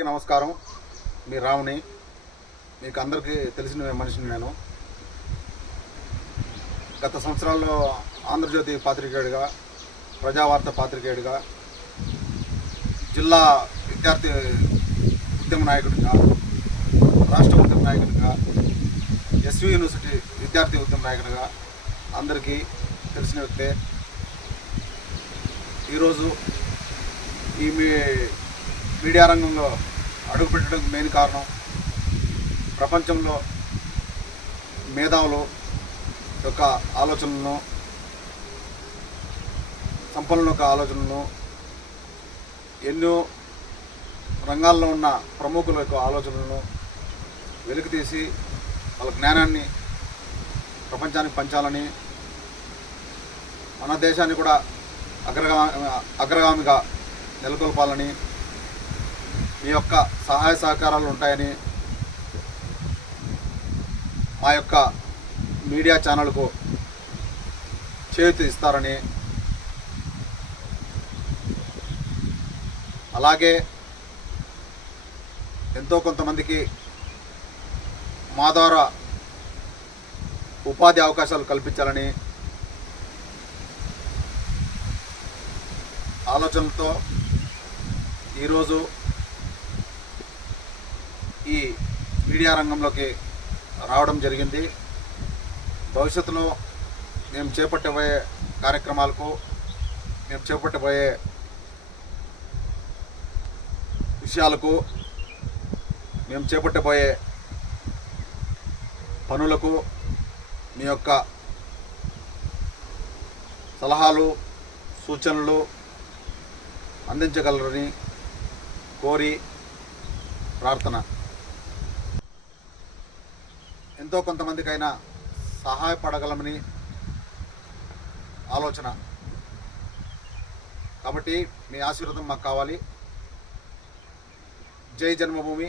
అందరికీ నమస్కారం. మీ రావుని మీకు అందరికీ తెలిసిన మనిషిని నేను. గత సంవత్సరాల్లో ఆంధ్రజ్యోతి పాత్రికేయుడిగా ప్రజావార్త పాత్రికేయుడిగా జిల్లా విద్యార్థి ఉద్యమ నాయకుడిగా రాష్ట్ర ఉద్యమ నాయకుడిగా ఎస్వి యూనివర్సిటీ విద్యార్థి ఉద్యమ నాయకుడిగా అందరికీ తెలిసిన వ్యక్తే. ఈరోజు ఈ మీ మీడియా రంగంలో అడుగుపెట్టడానికి మెయిన్ కారణం. ప్రపంచంలో మేధావులు యొక్క ఆలోచనలను సంపన్నుల యొక్క ఆలోచనలను ఎన్నో రంగాల్లో ఉన్న ప్రముఖుల యొక్క ఆలోచనలను వెలికితీసి వాళ్ళ జ్ఞానాన్ని ప్రపంచానికి పంచాలని మన దేశాన్ని కూడా అగ్రగా అగ్రగామిగా నెలకొల్పాలని మీ యొక్క సహాయ సహకారాలు ఉంటాయని మా యొక్క మీడియా ఛానల్కు చేతి ఇస్తారని అలాగే ఎంతో కొంతమందికి మా ద్వారా ఉపాధి అవకాశాలు కల్పించాలని ఆలోచనలతో ఈరోజు ఈ మీడియా రంగంలోకి రావడం జరిగింది. భవిష్యత్తులో మేము చేపట్టబోయే కార్యక్రమాలకు మేము చేపట్టబోయే విషయాలకు మేము చేపట్టబోయే పనులకు మీ యొక్క సలహాలు సూచనలు అందించగలరని కోరి ప్రార్థన. ఎంతో కొంతమందికైనా సహాయపడగలమని ఆలోచన. కాబట్టి మీ ఆశీర్వాదం మాకు కావాలి. జై జన్మభూమి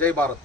జై భారత్.